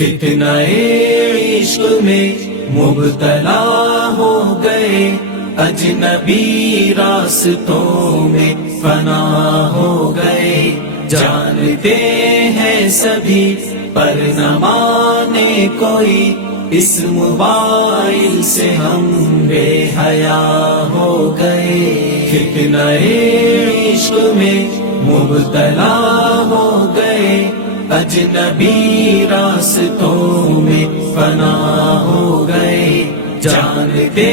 فتنہ عشق میں مبتلا ہو گئے، اجنبی راستوں میں فنا ہو گئے، جانتے ہیں سبھی پر نہ مانے کوئی، اس موبائل سے ہم بے حیا ہو گئے۔ فتنہ عشق میں مبتلا ہو گئے، اجنبی راستوں میں فنا ہو گئے، جانتے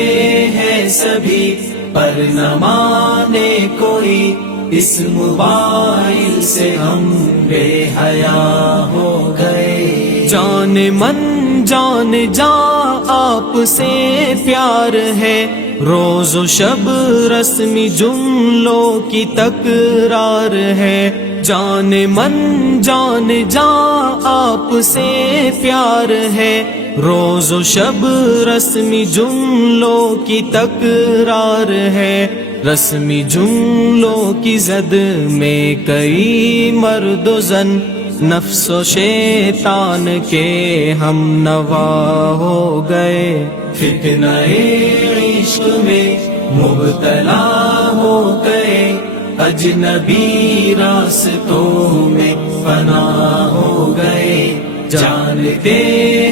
ہیں سبھی پر نہ مانے کوئی، اس موبائل سے ہم بے حیا ہو گئے۔ جان من جان جا آپ سے پیار ہے، روز و شب رسمی جملوں کی تکرار ہے، جان من جان جا آپ سے پیار ہے، روز و شب رسمی جملوں کی تکرار ہے، رسمی جملوں کی زد میں کئی مرد و زن، نفس و شیطان کے ہم نوا ہو گئے۔ فتنہ عشق میں مبتلا ہو گئے، اجنبی راستوں میں فنا ہو گئے، جانتے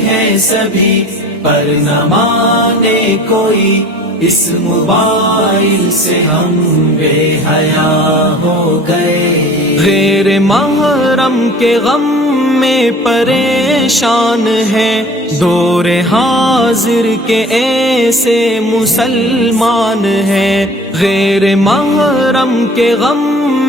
ہیں سبھی پر نہ مانے کوئی، اس موبائل سے ہم بے حیا ہو گئے۔ غیر محرم کے غم میں پریشان ہے، دور حاضر کے ایسے مسلمان ہیں، غیر محرم کے غم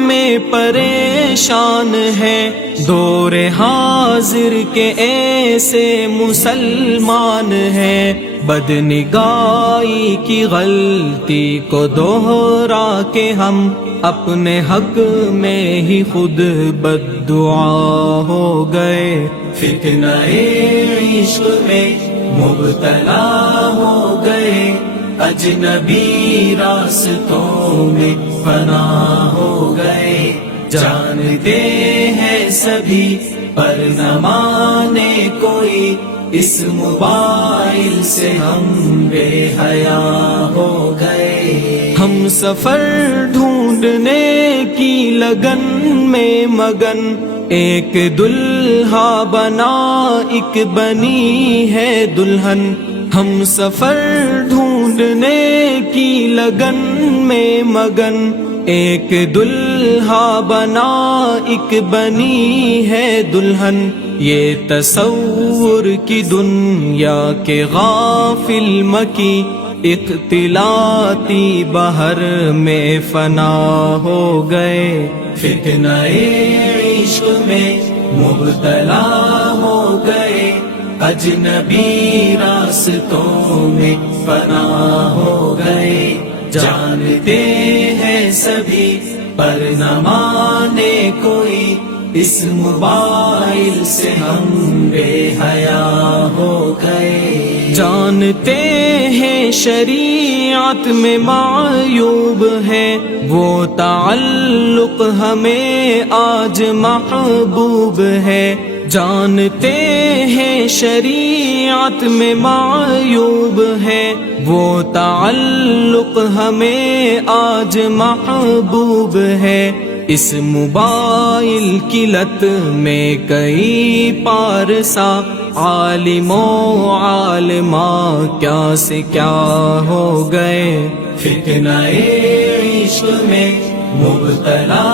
میں پریشان ہے، دور حاضر کے ایسے مسلمان ہیں، بدنگاہی کی غلطی کو دوہرا کے ہم اپنے حق میں ہی خود بددعا ہو گئے۔ فتنہ عشق میں مبتلا ہو گئے، اجنبی راستوں میں فنا ہو گئے، جانتے ہیں سبھی پر نہ مانے کوئی، اس موبائل سے ہم بے حیا ہو گئے۔ ہم سفر ڈھونڈنے کی لگن میں مگن، ایک دلہا بنا ایک بنی ہے دلہن، ہم سفر ڈھونڈنے کی لگن میں مگن، ایک دلہا بنا ایک بنی ہے دلہن، یہ تصور کی دنیا کے غافل مکی، اختلاطی بحر میں فنا ہو گئے۔ فتنہ عشق میں مبتلا ہو گئے، اجنبی راستوں میں فنا ہو گئے، جانتے ہیں سبھی پر نہ مانے کوئی، اس موبائل سے ہم بے حیا ہو گئے۔ جانتے ہیں شریعت میں معیوب ہے، وہ تعلق ہمیں آج محبوب ہے، جانتے ہیں شریعت میں معیوب ہے، وہ تعلق ہمیں آج محبوب ہے، اس موبائل کی لت میں کئی پارسا، عالم و عالمہ کیا سے کیا ہو گئے۔ فتنہ عشق میں مبتلا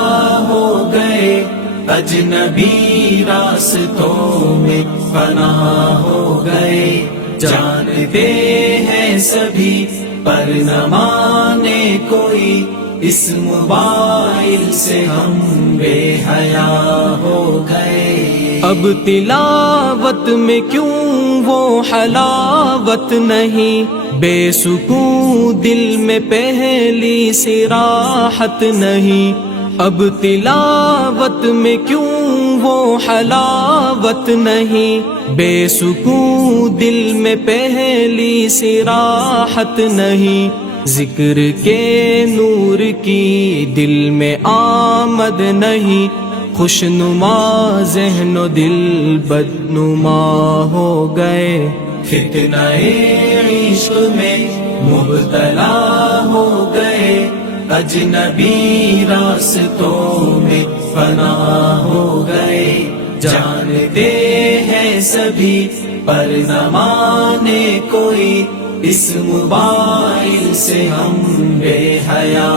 ہو گئے، اجنبی راستوں میں فنا ہو گئے، جانتے ہیں سبھی پر نہ مانے کوئی، اس موبائل سے ہم بے حیا ہو گئے۔ اب تلاوت میں کیوں وہ حلاوت نہیں، بے سکون دل میں پہلی سی راحت نہیں، اب تلاوت میں کیوں وہ حلاوت نہیں، بے سکون دل میں پہلی سی راحت نہیں، ذکر کے نور کی دل میں آمد نہیں، خوشنما ذہن و دل بدنما ہو گئے، فتنہ عشق میں مبتلا ہو گئے، اجنبی راستوں میں فنا ہو گئے، جانتے ہیں سبھی پر نہ مانے کوئی، اس موبائل سے ہم بے حیا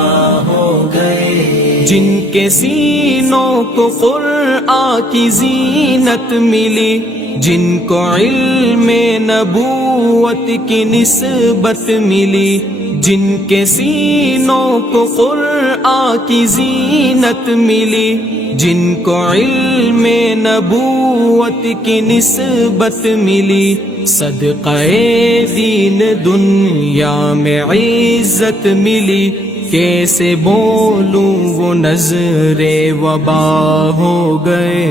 ہو گئے، جن کے سینوں کو قرآن کی زینت ملی، جن کو علم نبوت کی نسبت ملی، جن کے سینوں کو قرآن کی زینت ملی، جن کو علم نبوت کی نسبت ملی، صدقہ دین دنیا میں عزت ملی، کیسے بولوں وہ نظر وبا ہو گئے،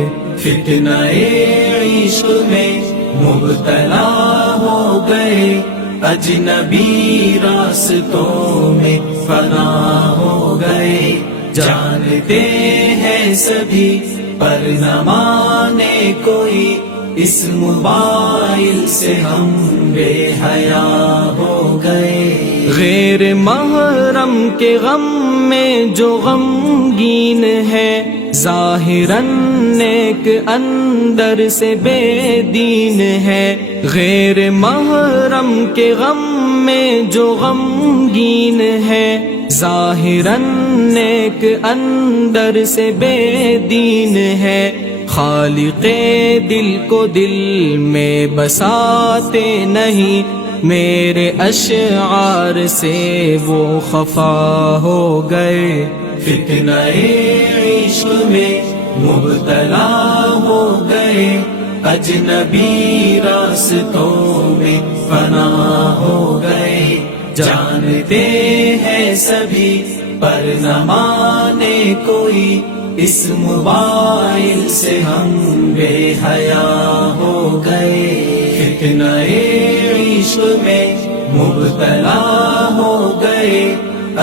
فتنہ عشق میں مبتلا ہو گئے، اجنبی راستوں میں فنا ہو گئے، جانتے ہیں سبھی پر نہ مانے کوئی، اس موبائل سے ہم بے حیا ہو گئے، غیر محرم کے غم میں جو غمگین ہے، ظاہراً نیک اندر سے بے دین ہے، غیر محرم کے غم میں جو غمگین ہے، ظاہراً نیک اندر سے بے دین ہے، خالق دل کو دل میں بساتے نہیں، میرے اشعار سے وہ خفا ہو گئے، فتنہ عشق میں مبتلا ہو گئے، اجنبی راستوں میں فنا ہو گئے، جانتے ہیں سبھی پر نہ مانے کوئی، اس موبائل سے ہم بے حیا ہو گئے، فتنہ عشق میں مبتلا ہو گئے،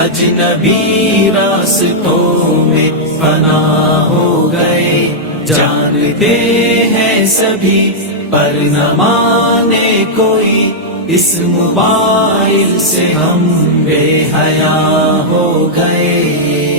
اجنبی راستوں میں فنا ہو گئے، جانتے ہیں سبھی پر نہ مانے کوئی، اس موبائل سے ہم بے حیا ہو گئے۔